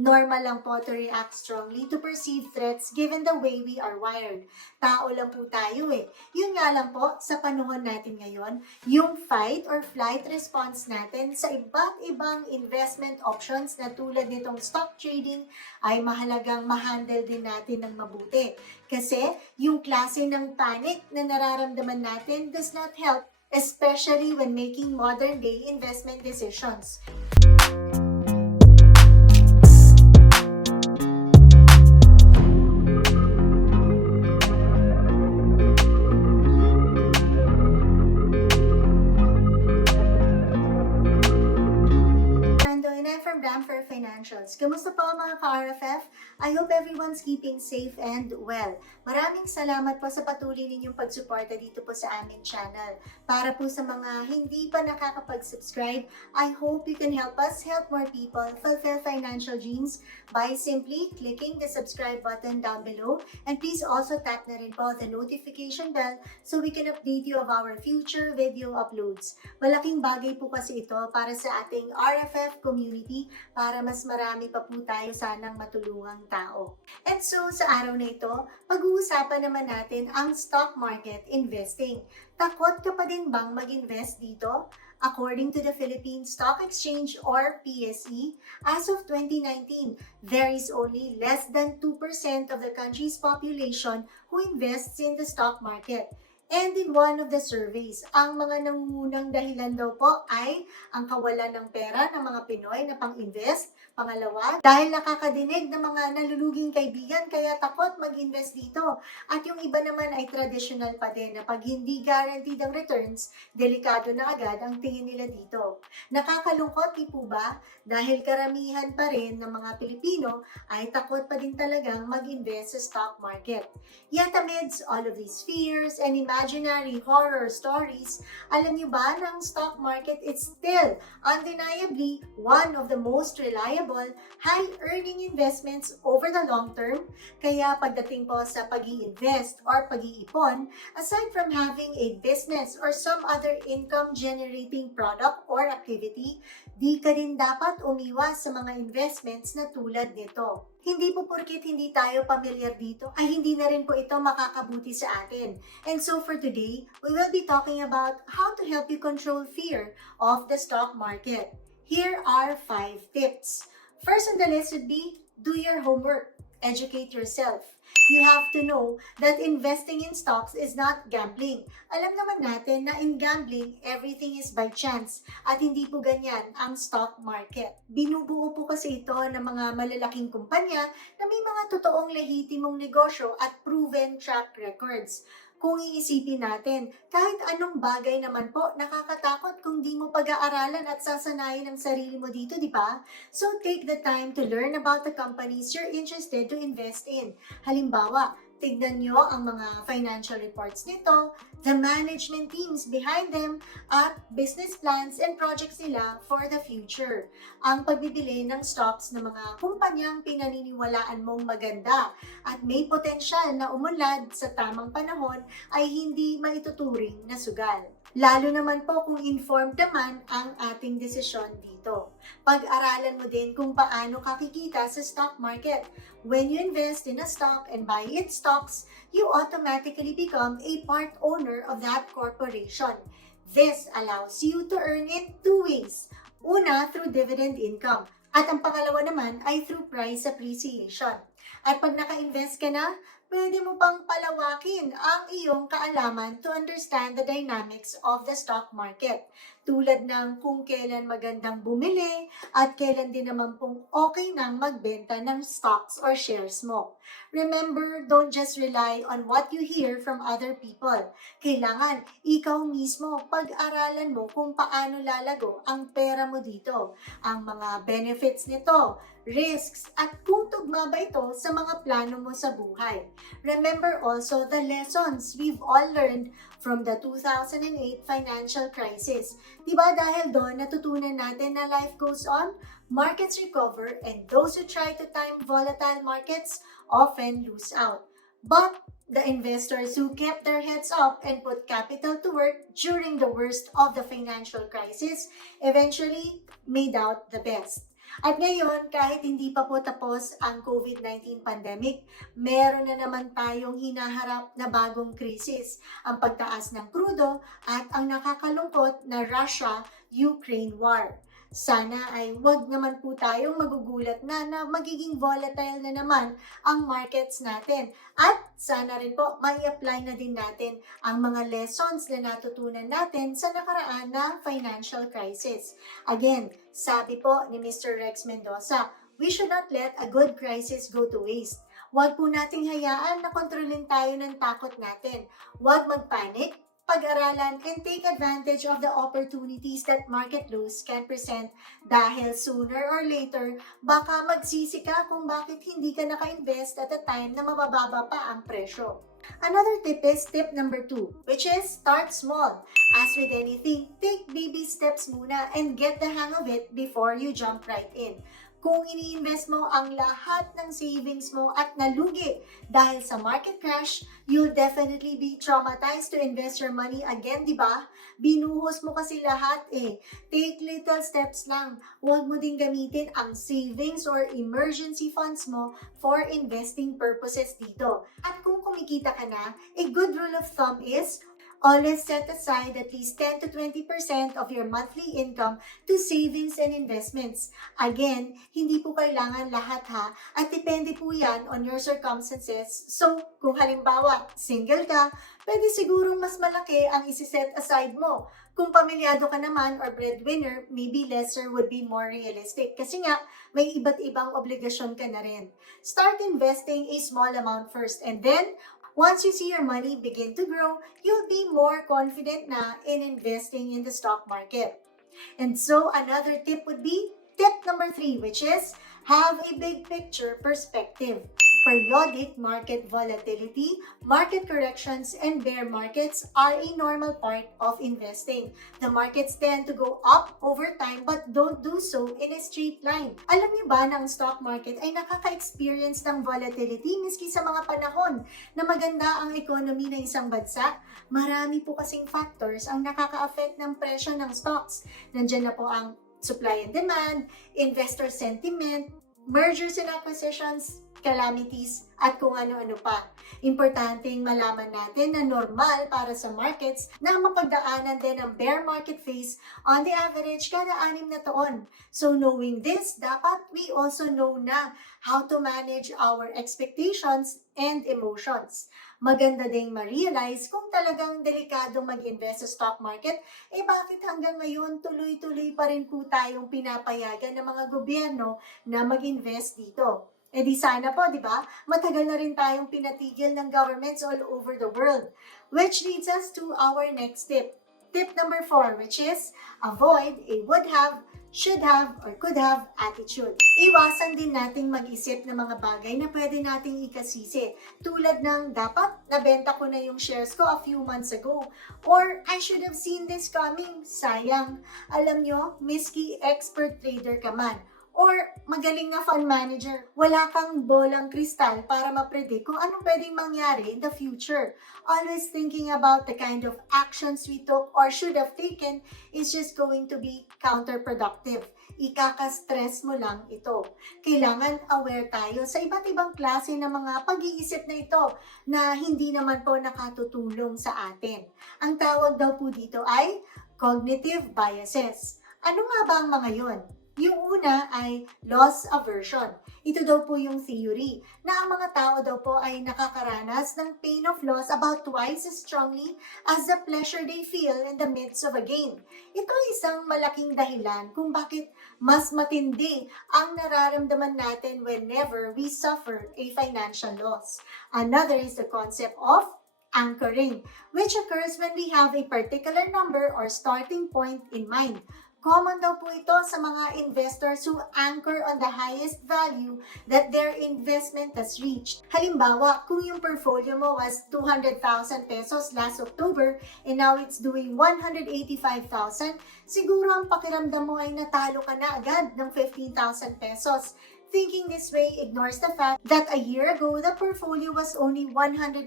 Normal lang po to react strongly to perceived threats given the way we are wired. Tao lang po tayo eh. Yun nga lang po, sa panahon natin ngayon, yung fight or flight response natin sa iba't ibang investment options na tulad nitong stock trading ay mahalagang ma-handle din natin ng mabuti. Kasi yung klase ng panic na nararamdaman natin does not help, especially when making modern day investment decisions. From Bramford Financials. Kamusta po mga ka-RFF? I hope everyone's keeping safe and well. Maraming salamat po sa patuloy ninyong pagsuporta dito po sa aming channel. Para po sa mga hindi pa nakakapag-subscribe, I hope you can help us help more people fulfill financial dreams by simply clicking the subscribe button down below, and please also tap na rin po the notification bell so we can update you of our future video uploads. Malaking bagay po kasi ito para sa ating RFF community para mas marami pa po tayo sanang matulungang tao. And so, sa araw na ito, pag-uusapan naman natin ang stock market investing. Takot ka pa din bang mag-invest dito? According to the Philippine Stock Exchange or PSE, as of 2019, there is only less than 2% of the country's population who invests in the stock market. And in one of the surveys, ang mga nangungunang dahilan daw po ay ang kawalan ng pera ng mga Pinoy na pang-invest. Pangalawa, dahil nakakadinig ng mga naluluging kaibigan kaya takot mag-invest dito. At yung iba naman ay traditional pa din na pag hindi guaranteed ang returns, delikado na agad ang tingin nila dito. Nakakalungkot, di po ba? Dahil karamihan pa rin ng mga Pilipino ay takot pa din talagang mag-invest sa stock market. Yet amidst all of these fears and imaginary horror stories, alam niyo ba na ang stock market is still undeniably one of the most reliable, high-earning investments over the long term? Kaya pagdating po sa pag-i-invest or pag-iipon, aside from having a business or some other income-generating product or activity, di ka rin dapat umiwas sa mga investments na tulad nito. Hindi po porkit hindi tayo pamilyar dito, ay hindi na rin po ito makakabuti sa atin. And so for today, we will be talking about how to help you control fear of the stock market. Here are 5 tips. First on the list would be, do your homework. Educate yourself. You have to know that investing in stocks is not gambling. Alam naman natin na in gambling, everything is by chance. At hindi po ganyan ang stock market. Binubuo po kasi ito ng mga malalaking kumpanya na may mga totoong lehitimong negosyo at proven track records. Kung iisipin natin, kahit anong bagay naman po, nakakatakot kung di mo pag-aaralan at sasanayin ang sarili mo dito, di ba? So take the time to learn about the companies you're interested to invest in. Halimbawa, tignan nyo ang mga financial reports nito, the management teams behind them, at business plans and projects nila for the future. Ang pagbibili ng stocks ng mga kumpanyang pinaniniwalaan mong maganda at may potensyal na umunlad sa tamang panahon ay hindi maituturing na sugal. Lalo naman po kung informed naman ang ating desisyon dito. Pag-aralan mo din kung paano kakikita sa stock market. When you invest in a stock and buy its stocks, you automatically become a part owner of that corporation. This allows you to earn it 2 ways. Una, through dividend income. At ang pangalawa naman ay through price appreciation. At pag naka-invest ka na, pwede mo pang palawakin ang iyong kaalaman to understand the dynamics of the stock market. Tulad ng kung kailan magandang bumili at kailan din naman pong okay nang magbenta ng stocks or shares mo. Remember, don't just rely on what you hear from other people. Kailangan ikaw mismo pag-aralan mo kung paano lalago ang pera mo dito, ang mga benefits nito, risks, at kung tugma ba ito sa mga plano mo sa buhay. Remember also the lessons we've all learned from the 2008 financial crisis. Diba dahil doon natutunan natin na life goes on, markets recover, and those who try to time volatile markets often lose out. But the investors who kept their heads up and put capital to work during the worst of the financial crisis eventually made out the best. At ngayon, kahit hindi pa po tapos ang COVID-19 pandemic, meron na naman tayong hinaharap na bagong krisis, ang pagtaas ng krudo at ang nakakalungkot na Russia-Ukraine war. Sana ay wag naman po tayong magugulat na magiging volatile na naman ang markets natin. At sana rin po mai-apply na din natin ang mga lessons na natutunan natin sa nakaraan na financial crisis. Again, sabi po ni Mr. Rex Mendoza, we should not let a good crisis go to waste. Huwag po nating hayaan na kontrolin tayo ng takot natin. Huwag mag-panic, pag-aralan, and take advantage of the opportunities that market lows can present dahil sooner or later, baka magsisi ka kung bakit hindi ka naka-invest at a time na mabababa pa ang presyo. Another tip is tip number 2, which is start small. As with anything, take baby steps muna and get the hang of it before you jump right in. Kung ini-invest mo ang lahat ng savings mo at nalugi dahil sa market crash, you'll definitely be traumatized to invest your money again, di ba? Binuhos mo kasi lahat eh. Take little steps lang. Huwag mo din gamitin ang savings or emergency funds mo for investing purposes dito. At kung kumikita ka na, a good rule of thumb is always set aside at least 10 to 20% of your monthly income to savings and investments. Again, hindi po kailangan lahat ha, at depende po yan on your circumstances. So, kung halimbawa, single ka, pwede sigurong mas malaki ang isi-set aside mo. Kung pamilyado ka naman or breadwinner, maybe lesser would be more realistic kasi nga, may iba't ibang obligasyon ka na rin. Start investing a small amount first and then, once you see your money begin to grow, you'll be more confident na in investing in the stock market. And so another tip would be tip number 3, which is have a big picture perspective. Periodic market volatility, market corrections, and bear markets are a normal part of investing. The markets tend to go up over time but don't do so in a straight line. Alam niyo ba na ang stock market ay nakaka-experience ng volatility miski sa mga panahon na maganda ang economy ng isang bansa? Marami po kasing factors ang nakaka-affect ng presyo ng stocks. Nandiyan na po ang supply and demand, investor sentiment, mergers and acquisitions, calamities, at kung ano-ano pa. Importanteng malaman natin na normal para sa markets na mapagdaanan din ang bear market phase on the average kada 6 na taon. So knowing this, dapat we also know na how to manage our expectations and emotions. Maganda ding ma-realize kung talagang delikadong mag-invest sa stock market, bakit hanggang ngayon tuloy-tuloy pa rin po tayong pinapayagan ng mga gobyerno na mag-invest dito. Di sana po, di ba? Matagal na rin tayong pinatigil ng governments all over the world. Which leads us to our next tip. Tip number 4, which is avoid a would have, should have, or could have attitude. Iwasan din nating mag-isip ng mga bagay na pwede nating ikasisi. Tulad ng dapat nabenta ko na yung shares ko a few months ago. Or I should have seen this coming. Sayang. Alam nyo, miski expert trader ka man, or magaling na fund manager, wala kang bolang kristal para ma-predict kung anong pwedeng mangyari in the future. Always thinking about the kind of actions we took or should have taken is just going to be counterproductive. Ikaka-stress mo lang ito. Kailangan aware tayo sa iba't ibang klase ng mga pag-iisip na ito na hindi naman po nakatutulong sa atin. Ang tawag daw po dito ay cognitive biases. Ano nga ba ang mga yon? Yung una ay loss aversion. Ito daw po yung theory na ang mga tao daw po ay nakakaranas ng pain of loss about twice as strongly as the pleasure they feel in the midst of a gain. Ito ay isang malaking dahilan kung bakit mas matindi ang nararamdaman natin whenever we suffer a financial loss. Another is the concept of anchoring, which occurs when we have a particular number or starting point in mind. Common daw po ito sa mga investors who anchor on the highest value that their investment has reached. Halimbawa, kung yung portfolio mo was 200,000 pesos last October and now it's doing 185,000, siguro ang pakiramdam mo ay natalo ka na agad ng 15,000 pesos. Thinking this way ignores the fact that a year ago, the portfolio was only 180,000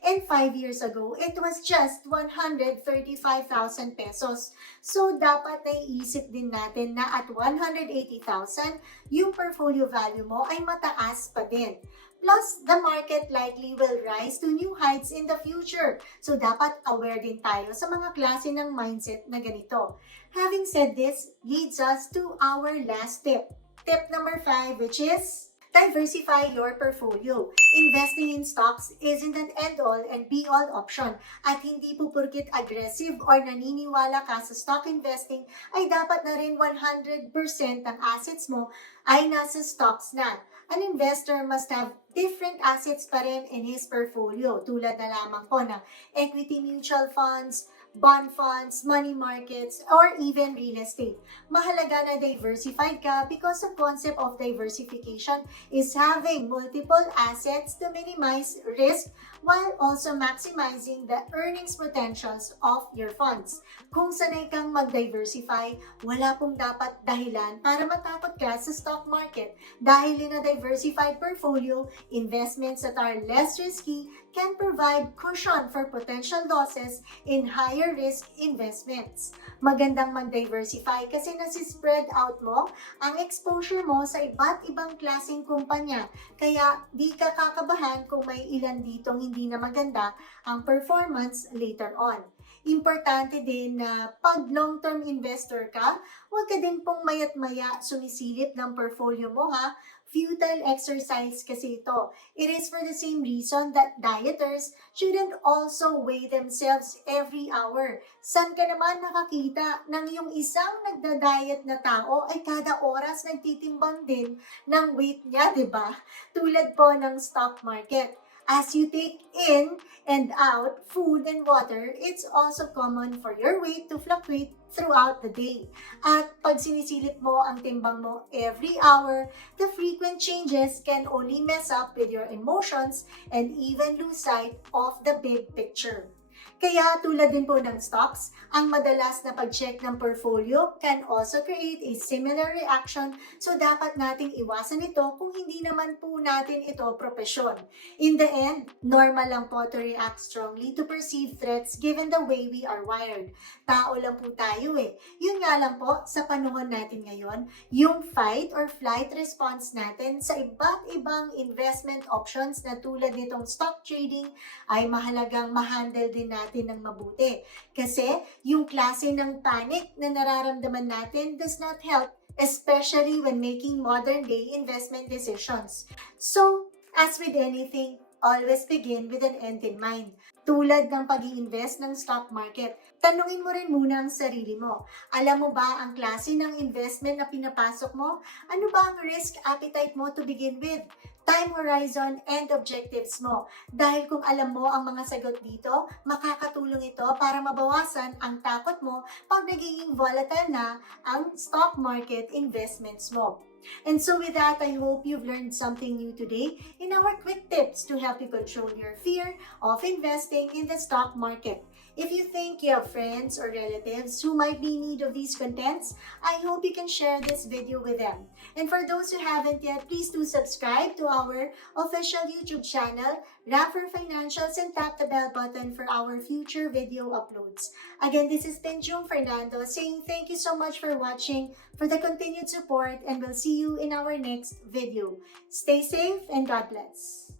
and 5 years ago, it was just 135,000 pesos. So, dapat naiisip din natin na at 180,000, yung portfolio value mo ay mataas pa din. Plus, the market likely will rise to new heights in the future. So, dapat aware din tayo sa mga klase ng mindset na ganito. Having said this, leads us to our last tip. Tip number 5, which is diversify your portfolio. Investing in stocks isn't an end-all and be-all option. At hindi po porket aggressive or naniniwala ka sa stock investing ay dapat na rin 100% ng assets mo ay nasa stocks na. An investor must have different assets pa rin in his portfolio, tulad na lamang po ng equity mutual funds, bond funds, money markets, or even real estate. Mahalaga na diversified ka because the concept of diversification is having multiple assets to minimize risk while also maximizing the earnings potentials of your funds. Kung sanay kang mag-diversify, wala pong dapat dahilan para matakot ka sa stock market dahil in a diversified portfolio, investments that are less risky can provide cushion for potential losses in higher risk investments. Magandang mag-diversify kasi nasi-spread out mo ang exposure mo sa iba't ibang klaseng kumpanya. Kaya di ka kakabahan kung may ilan ditong hindi na maganda ang performance later on. Importante din na pag long-term investor ka, huwag ka din pong mayat-maya sumisilip ng portfolio mo ha. Futile exercise kasi ito. It is for the same reason that dieters shouldn't also weigh themselves every hour. San ka naman nakakita ng yung isang nagda-diet na tao ay kada oras nagtitimbang din ng weight niya, di ba? Tulad po ng stock market. As you take in and out food and water, it's also common for your weight to fluctuate throughout the day. At pag sinisilip mo ang timbang mo every hour, the frequent changes can only mess up with your emotions and even lose sight of the big picture. Kaya tulad din po ng stocks, ang madalas na pag-check ng portfolio can also create a similar reaction, so dapat nating iwasan ito kung hindi naman po natin ito propesyon. In the end, normal lang po to react strongly to perceived threats given the way we are wired. Tao lang po tayo eh. Yun nga lang po, sa panahon natin ngayon, yung fight or flight response natin sa iba't ibang investment options na tulad nitong stock trading ay mahalagang ma-handle din natin ng mabuti. Kasi yung klase ng panic na nararamdaman natin does not help, especially when making modern day investment decisions. So, as with anything, always begin with an end in mind. Tulad ng pag-i-invest ng stock market, tanungin mo rin muna ang sarili mo. Alam mo ba ang klase ng investment na pinapasok mo? Ano ba ang risk appetite mo to begin with? Time horizon and objectives mo. Dahil kung alam mo ang mga sagot dito, makakatulong ito para mabawasan ang takot mo pag nagiging volatile na ang stock market investments mo. And so with that, I hope you've learned something new today in our quick tips to help you control your fear of investing in the stock market. If you think you have friends or relatives who might be in need of these contents, I hope you can share this video with them. And for those who haven't yet, please do subscribe to our official YouTube channel, Rapper Financials, and tap the bell button for our future video uploads. Again, this has been June Fernando saying thank you so much for watching, for the continued support, and we'll see you in our next video. Stay safe and God bless.